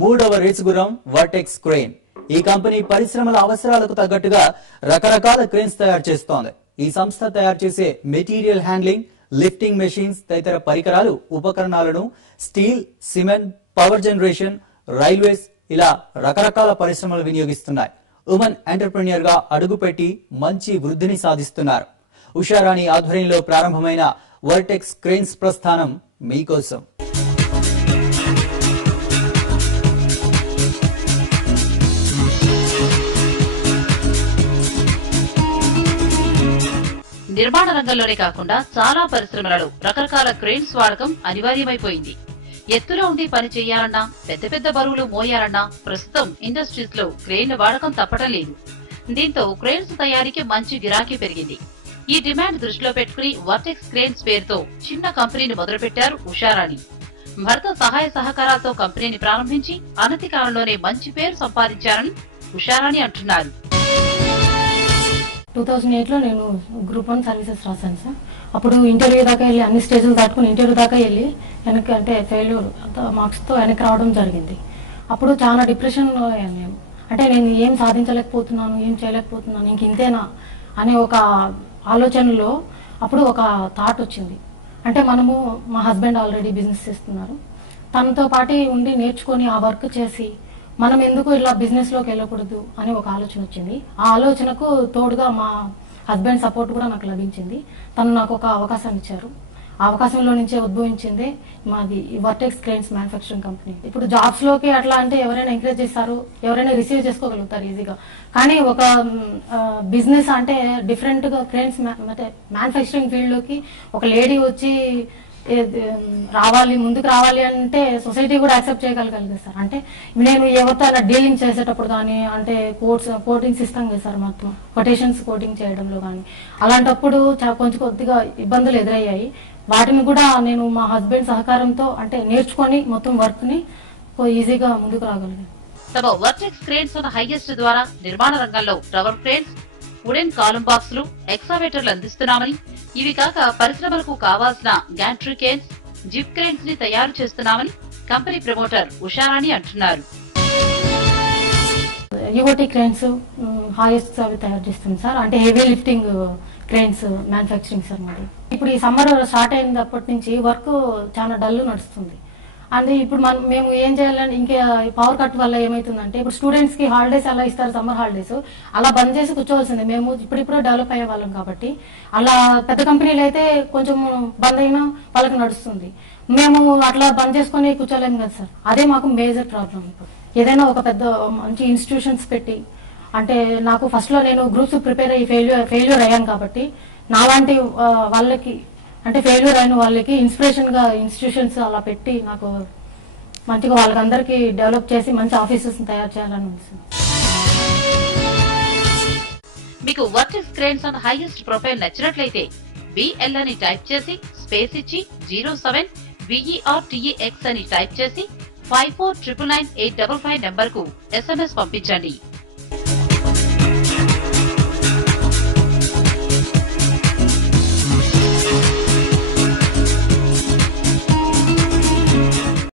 మూడవ Race Gurram vertex crane. ఈ company పరిశ్రమల అవసరాలకు తగ్గట్టుగా రకరకాల క్రేన్స్ తయారు చేస్తోంది. ఈ సంస్థ తయారు చేసే మెటీరియల్ హ్యాండ్లింగ్, లిఫ్టింగ్ మెషిన్స్ తదితర పరికరాలు, ఉపకరణాలను steel, cement, power generation, railways ఇలా రకరకాల పరిశ్రమలు వినియోగిస్తున్నాయి. ఉమెన్ ఎంటర్‌ప్రెన్యూర్ గా అడుగుపెట్టి మంచి వృద్ధిని సాధిస్తున్నారు. ఉషారాణి ఆధ్వర్యంలో ప్రారంభమైన వర్టెక్స్ క్రేన్స్ ప్రస్థానం మీకోసం. నిర్మాణ రంగంలోనే కాకుండా చాలా పరిశ్రమలలో రకరకాల క్రేన్స్ వాడకం అనివార్యమైపోయింది. ఎత్తులో ఉండి పని చేయాలన్నా, పెద్ద పెద్ద బరువులు మోయాలన్నా ప్రస్తుతం ఇండస్ట్రీస్ లో క్రేన్ల వాడకం తప్పటం లేదు. దీంతో క్రేన్స్ తయారీకి మంచి గిరాకీ పెరిగింది. ఈ డిమాండ్ దృష్టిలో పెట్టుకుని వర్టెక్స్ క్రేన్స్ పేరుతో చిన్న కంపెనీని మొదలుపెట్టారు ఉషారాణి. భర్త సహాయ సహకారాలతో కంపెనీని ప్రారంభించి అనతి కాలంలోనే మంచి పేరు సంపాదించారని ఉషారాణి అంటున్నారు. 2008లో నేను గ్రూప్ 1 సర్వీసెస్ రాశాను సార్. అప్పుడు ఇంటర్వ్యూ దాకా వెళ్ళి అన్ని స్టేజ్లు దాటుకుని ఇంటర్వ్యూ దాకా వెళ్ళి వెనక్కి అంటే ఫెయిల్యూర్ మార్క్స్తో వెనక్కి రావడం జరిగింది. అప్పుడు చాలా డిప్రెషన్లో అయ్యాను నేను. అంటే నేను ఏం సాధించలేకపోతున్నాను, ఏం చేయలేకపోతున్నాను, ఇంక ఇంతేనా అనే ఒక ఆలోచనలో అప్పుడు ఒక థాట్ వచ్చింది. అంటే మా హస్బెండ్ ఆల్రెడీ బిజినెస్ చేస్తున్నారు, తనతో పాటు ఉండి నేర్చుకొని ఆ వర్క్ చేసి మనం ఎందుకు ఇలా బిజినెస్ లోకి వెళ్ళకూడదు అనే ఒక ఆలోచన వచ్చింది. ఆ ఆలోచనకు తోడుగా మా హస్బెండ్ సపోర్ట్ కూడా నాకు లభించింది. తను నాకు ఒక అవకాశం ఇచ్చారు. ఆ అవకాశంలో నుంచే ఉద్భవించింది మాది వర్టెక్స్ క్రేన్స్ మ్యానుఫ్యాక్చరింగ్ కంపెనీ. ఇప్పుడు జాబ్స్ లోకి అట్లా అంటే ఎవరైనా ఎంకరేజ్ చేస్తారు, ఎవరైనా రిసీవ్ చేసుకోగలుగుతారు ఈజీగా. కానీ ఒక బిజినెస్ అంటే డిఫరెంట్ గా క్రేన్స్ మ్యానుఫ్యాక్చరింగ్ ఫీల్డ్ లోకి ఒక లేడీ వచ్చి ముందుకు రావాలి అంటే సొసైటీ కూడా యాక్సెప్ట్ చేయగలగాలి కదా సార్. అంటే నేను ఎవరితో డీలింగ్ చేసేటప్పుడు కానీ అంటే కోటింగ్స్ ఇస్తాం కదా సార్, మొత్తం కొటేషన్స్ కోటింగ్ చేయడంలో కానీ అలాంటప్పుడు కొంచెం కొద్దిగా ఇబ్బందులు ఎదురయ్యాయి. వాటిని కూడా నేను మా హస్బెండ్ సహకారంతో అంటే నేర్చుకొని మొత్తం వర్క్ ని ఈజీగా ముందుకు రాగలిగాను. తమ వర్టెక్స్ క్రేన్స్ ఉన్న హైయెస్ట్ ద్వారా నిర్మాణ రంగంలో టవర్ క్రేన్స్, వుడెన్ కాలమ్ బాక్సులు, ఎక్సావేటర్లు అందిస్తున్నామని, ఇవి కాక పరిశ్రమలకు కావాల్సిన గ్యాంట్రీ క్రేన్స్, జిప్ క్రేన్స్ ని తయారు చేస్తున్నామని కంపెనీ ప్రమోటర్ ఉషారాణి అంటున్నారు. యువటి క్రేన్స్ హైయెస్ట్ అవి తయారు చేస్తుంది సార్. అంటే heavy lifting cranes manufacturing sir మాది. ఇప్పుడు ఈ సమ్మర్ స్టార్ట్ అయినప్పటి నుంచి వర్క్ చాలా డల్ నడుస్తుంది. అంటే ఇప్పుడు మేము ఏం చేయాలంటే ఇంకా పవర్ కట్ వల్ల ఏమైతుందంటే ఇప్పుడు స్టూడెంట్స్ కి హాలిడేస్ అలా ఇస్తారు, సమ్మర్ హాలిడేస్ అలా బంద్ చేసి కూర్చోవలసిందే. మేము ఇప్పుడిప్పుడు డెవలప్ అయ్యే వాళ్ళం కాబట్టి అలా పెద్ద కంపెనీలు అయితే కొంచెం బంద్ అయినా వాళ్ళకి నడుస్తుంది. మేము అట్లా బంద్ చేసుకుని కూర్చోలేము కదా సార్. అదే మాకు మేజర్ ప్రాబ్లం. ఇప్పుడు ఏదైనా ఒక పెద్ద మంచి ఇన్స్టిట్యూషన్స్ పెట్టి అంటే నాకు ఫస్ట్ లో నేను గ్రూప్స్ ప్రిపేర్ అయ్యి ఫెయిల్యూర్ అయ్యాను కాబట్టి నాలాంటి వాళ్ళకి అంటే ఫెయిల్యూర్ అయిన వాళ్ళకి ఇన్స్పిరేషన్ గా ఇన్స్టిట్యూషన్స్ అలా పెట్టి నాకు మంచిగా వాళ్ళకందరికీ డెవలప్ చేసి మంచి ఆఫీసెస్ తయారు చేయాలని ఉంది. మీకు vertex cranes on highest profile నచ్చినట్లయితే BL అని టైప్ చేసి స్పేస్ ఇచ్చి 07 VERTEX అని టైప్ చేసి 54999855 నెంబర్ కు SMS పంపించండి.